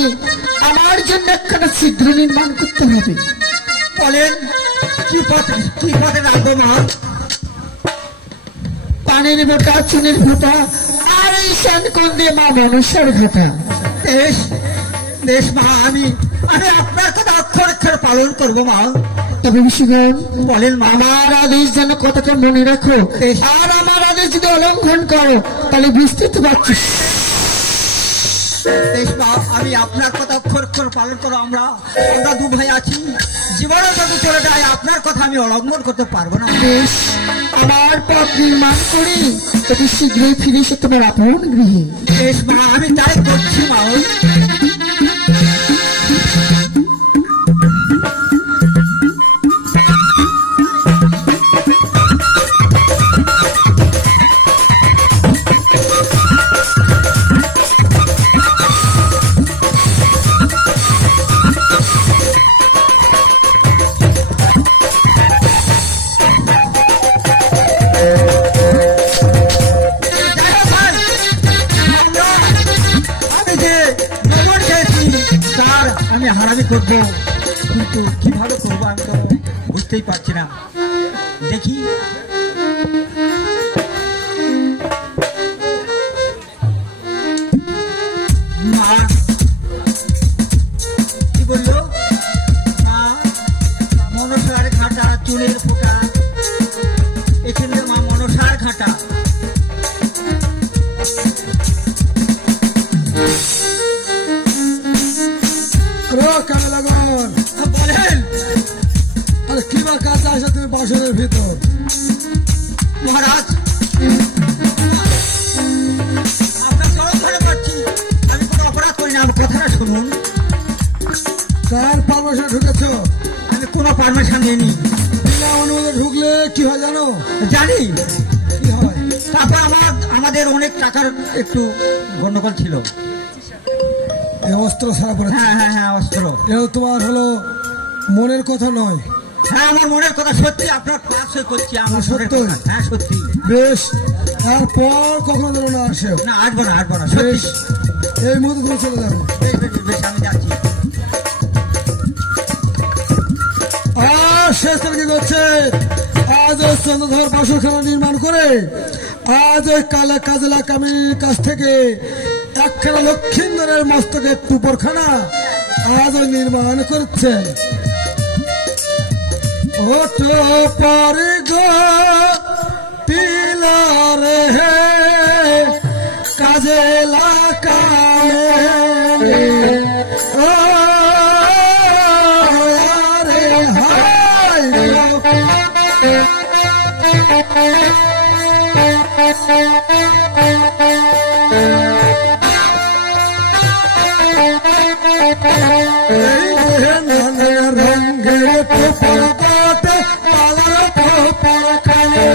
আমার জন্য একটা ছিদ্র নির্মাণ করতে হবে। বলেন কি পথে রাখবো মা? পানের বোটা, চুনের ভোটা আর এই শানকন্দে মা মনসার ভোটা। বেশ মা, আমি আপনার কথা অক্ষর অক্ষর পালন করবো মা। তবে বিশ্বগণ বলেন মা, আমার আদেশ যেন কথাটা মনে রাখো, আর আমার আদেশ যদি অলঙ্ঘন করো তাহলে বুঝতে তো পারছিস। বেশ মা, আমি আপনার কথা অক্ষর অক্ষর পালন করো। আমরা দু ভাই আছি, জীবনে যদি চলে যায় আপনার কথা আমি অলঙ্ঘন করতে পারবো না। বেশ, আমার পথ নির্মাণ করে তবে শীঘ্রই ফিরে এসে তোমার আপন গৃহে। বেশ মা, আমি তাই করছি মা। হারামি করবো, কিন্তু কিভাবে করবো আমি তো বুঝতেই পারছি না। দেখি মা কি বললো, মা মনসার ঘাটা, চুলের ফোটা, এখানে মা মনসার ঘাটা। বলেন কি বা কাজ আছে তুমি বাসনের ভিতর? মহারাজ আপনার চরম ধরে পাচ্ছি, আমি কোনো অপরাধ করি না, আমার কথাটা শুনুন। কার পারমিশন ঢুকেছ? আমি কোনো পারমিশন নিইনি। বিনা অনুমতি ঢুকলে কি হয় জানো? জানি কি হয়। তারপর আমাদের অনেক টাকার একটু গন্ডগোল ছিল। অস্ত্র ছাড়া পড়ে? হ্যাঁ হ্যাঁ হ্যাঁ, অস্ত্র। এও তোমার হলো মনের কথা নয়? হ্যাঁ আমার মনের কথা সত্যি, আপনার পাশে করছি আমার সত্য। হ্যাঁ সত্যি। বেশ, তারপর কখনো যেন না আসে। না আসবো না, আসবো না, সত্যি। এই মুহূর্তে তুমি চলে যাবে। বেশ আমি যাচ্ছি। আর শেষ কি করছে, আজ ওই চন্দ্রধর বাসরখানা নির্মাণ করে আজ ওই কাজলা কামিনীর কাছ থেকে একখানা লক্ষিন্দরের মস্তকের টুপরখানা আজ নির্মাণ করছেন। ওটো পর গো পিলার হে কাজে লাগালে ও আরে হায় রঙের পোপর গাতে কালার পোপর খানে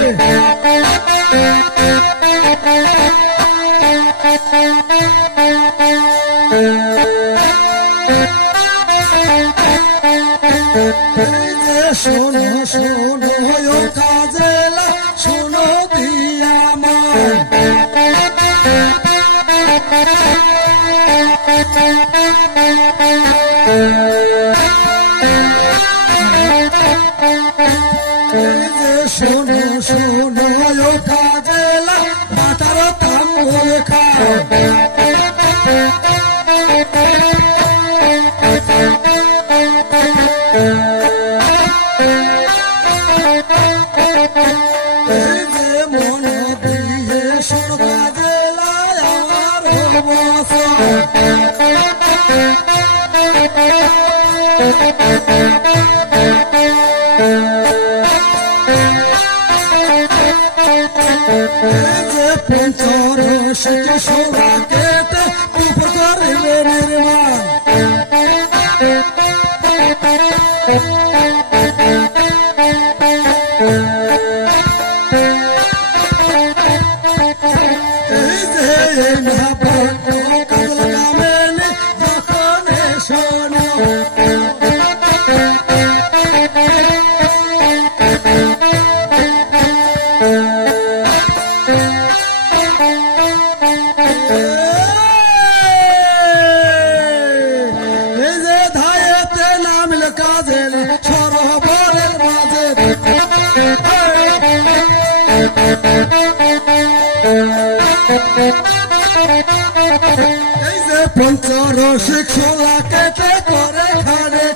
শোনো শোনো কাজেলা শোনো দিয়া আমার শোনো শোনো কাজেলা মাতার তাম্বুল খাও মন দিয়ে শোনো কাজেলা আমার বসা পঞ্চরসকে সোনাকে উপকার নির্মাণ এই যে কাজল কামেনে যখন শোনো এই যে পঞ্চরসিক ছোলা কেটে করে খানে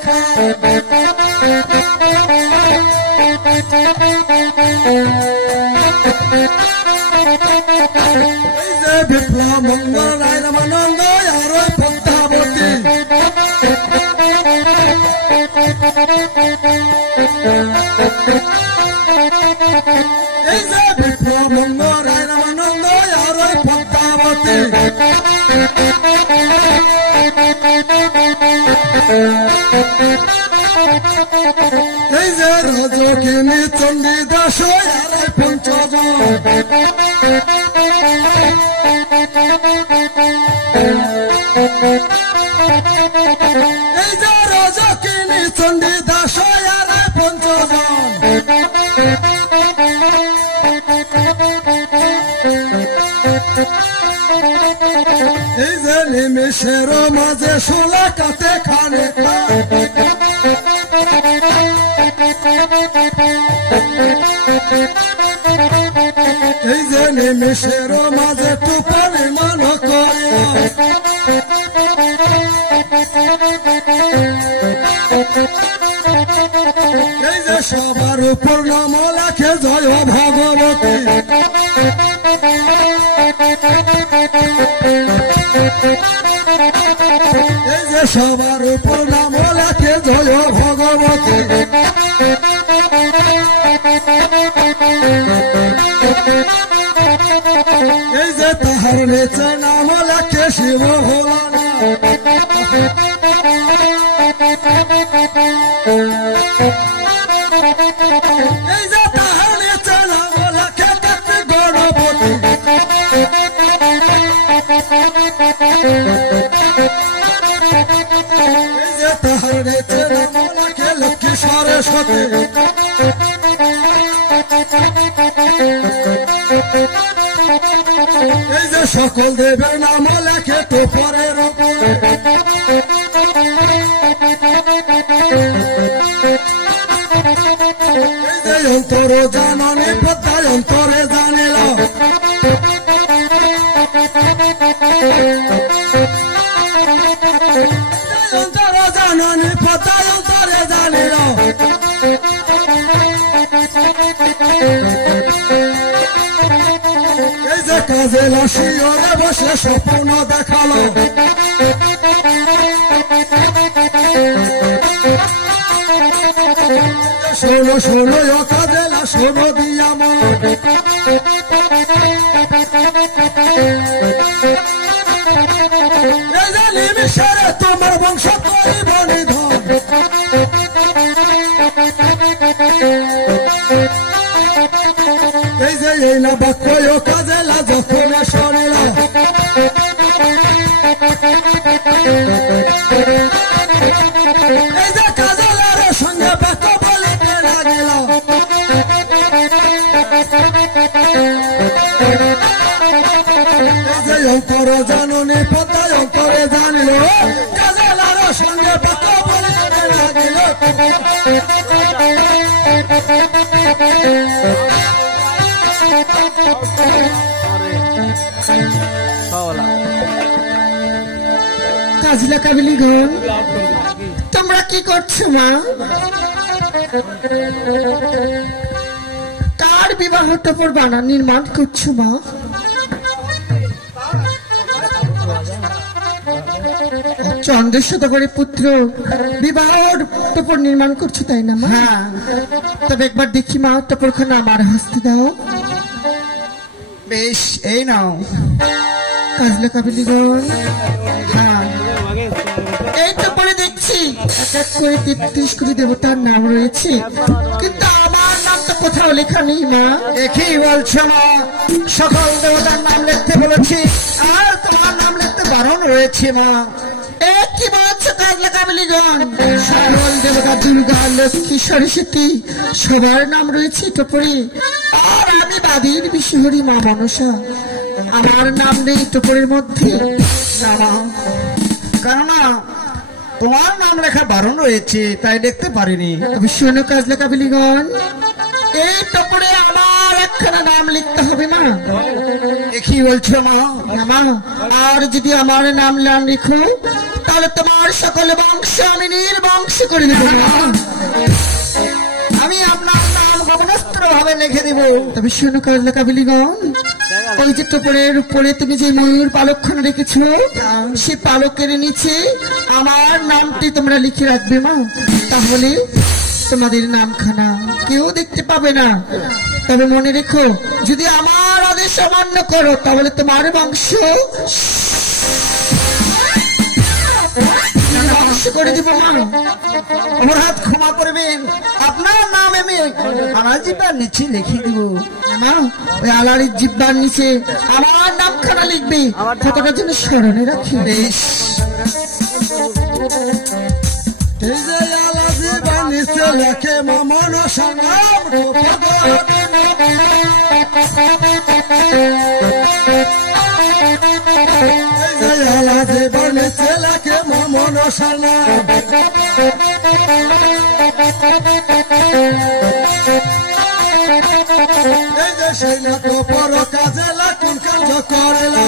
এই যে বিপ্লব মঙ্গল রায় রামানন্দ আর পদ্মাবতী এই যে বিপ্লব মঙ্গল রায় রামানন্দ আর পদ্মাবতী এই যে রজকিনী চণ্ডী দাস আর পঞ্চজন এই যে রজকিনী চণ্ডী দাস আর পঞ্চজন এই যে নিমিষের মাঝে শোলা কাতে খানে এই যে নিমিষের মাঝে তুফানি মান করে এই যে সবার উপর নাম লেখে জয় ভগবতী এই যে সবার উপর নাম লেখে জয় ভগবতী এই যে তাহার নিচে নাম লেখে শিব ভোলানা এই যে তাহার নিচে নাম লেখে কার্তিক গণপতি এই যে তাহার নিচে নাম লেখে লক্ষ্মী সরস্বতী এই যে সকল দেবের নাম লেখে তোপরের উপরে এই যে অন্তর জাননি পদ্মায় অন্তরে জানিল অন্তর যে কাজে লাসিওরে বসে স্বপ্ন দেখালো শোনো শোনো ও কাজেলা শোনো দিয়া মন নিমিষের তোমার বংশ করিব নিধন এই যে এই না বাক্য ও কাজেলা যখন শোনিল এই যে কাজেলার সঙ্গে বাক্য বলিতে লাগিল এই যে অন্তর জানুনি পদ্মায় অন্তরে জানিল কাজেলার সঙ্গে বাক্য বলিতে লাগিল কাজলা কাবিলিগণ তোমরা কি করছো মা? কার বিবাহ টপর বানা নির্মাণ করছো মা? চন্দ্রশতকরের পুত্র বিবাহ টপর নির্মাণ করছো তাই না মা? হ্যাঁ। তবে একবার দেখি মা টপরখানা আমার হস্তে দাও। বেশ, এই নাও। কাজলা কাবিলিগণ হ্যাঁ, এই তো পরে দেখছি এক এক করে 33 কোটি দেবতার নাম রয়েছে, কিন্তু আমার নাম তো কোথাও লেখা নেই মা। একই বলছো মা, সকল দেবতার নাম লিখতে বলেছি আর তোমার নাম লিখতে বারণ রয়েছে মা। এ কি বলছো কাজলা কাবিলিগণ? সকল দেবতা দুর্গা লক্ষ্মী সরস্বতী সবার নাম রয়েছে টপরে, আর আমি বাদীর বিশ্বহরি মা মনসা, আমার নাম নেই টপরের মধ্যে। না মা, কেননা তোমার নাম লেখা বারণ রয়েছে তাই দেখতে পারিনি। তবে শোনো কাজলা কাবিলিগণ, এই টপরে আমার একখানা নাম লিখতে হবে মা। একই বলছো মা? মা, আর যদি আমার নাম না লিখো তাহলে তোমার সকল বংশ আমি নির্বংশ করে দেব মা। আমি আপনার নাম গমনস্ত্র ভাবে লিখে দিব। তবে শোনো কাজলা কাবিলিগণ, ওই যে টপরের উপরে তুমি যে ময়ূর পালকখানা রেখেছো সে পালকের নিচে আমার নামটি তোমরা লিখে রাখবে মা, তাহলে তোমাদের নামখানা কেউ দেখতে পাবে না। তবে মনে রেখো, যদি আমার আদেশ অমান্য করো তাহলে তোমার বংশ ধ্বংস করে দিব মা। আমার হাত ক্ষমা করবেন, আপনার নাম আমি আনাজিবার নিচে লিখে দিব। মা, ওই আলারির জিব্বার নিচে আমার নামখানা লিখবে, কতটা যেন স্মরণে রাখি। বেশ, এই যে আলাজি বানিছে লেখে মামন সংগ্রাম এই যে আলাজি বানিছে লেখে মামন সংগ্রাম এই যে সেই লোক পর কাজে লাগুন কাজ করেলা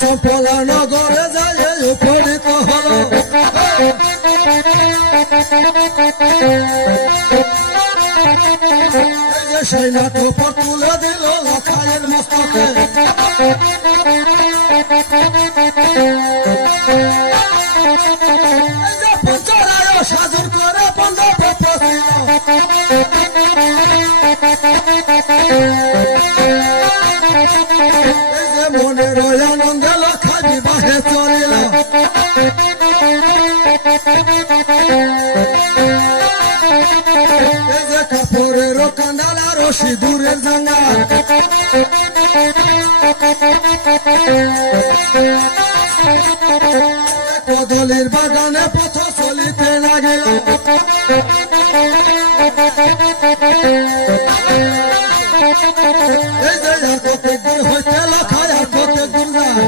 চম্পলা নগরে যায় উপনীত হল সেই নাট উপর তুলে দিল লখায়ের মস্তকে পঞ্চরায় সাজুর করে বন্ধ মনের আনন্দে লখা বিবাহে চলিল এই যে কাপড়ের কান্ডালা রশি দূরের জাঙ্গা কদলির বাগানে পথ চলিতে লাগিল এই যে আর কতক দূর হইতে লখায় আর কতক দূর যায়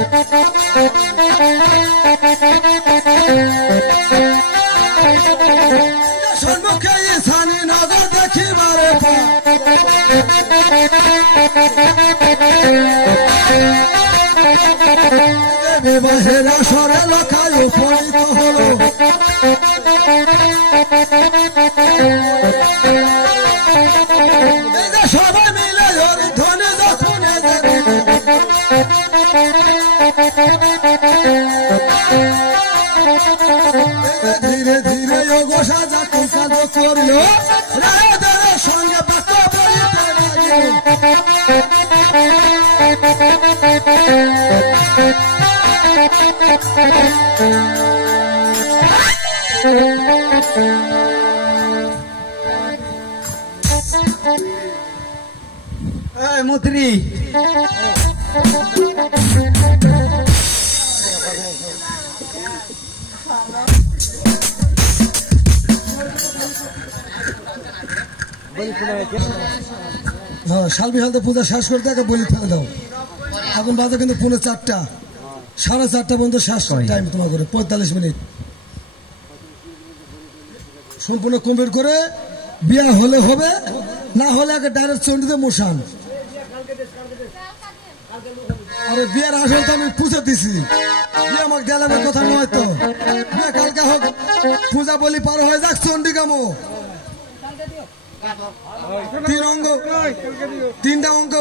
সম্মুখে ইসানি নগর দেখিবারে বিবাহের আসরে লখায় উপনীত হল এই যে সবাই মিলে ধনে যখনে ধীরে ধীরে গোসা যাকে কাজ করল রাজাদের সঙ্গে বাক্য বলিতে মন্ত্রী হ্যাঁ শালবি হালতে পূজা শেষ করতে আগে বলি ফেলে দাও এখন বাজে কিন্তু 4:30 4:30 পর্যন্ত শেষ টাইম তোমার করে 45 মিনিট সম্পূর্ণ কমপ্লিট করে বিয়ে হলে হবে না হলে আগে ডাইরেক্ট চন্ডিতে মোশান আরে বিয়ের আসলে তো আমি পুজো দিছি বিয়ে আমাকে গেলামের কথা নয় তো বিয়ে কালকে হোক পূজা বলি পার হয়ে যাক চন্ডী কামো 3 অঙ্ক 3টা অঙ্ক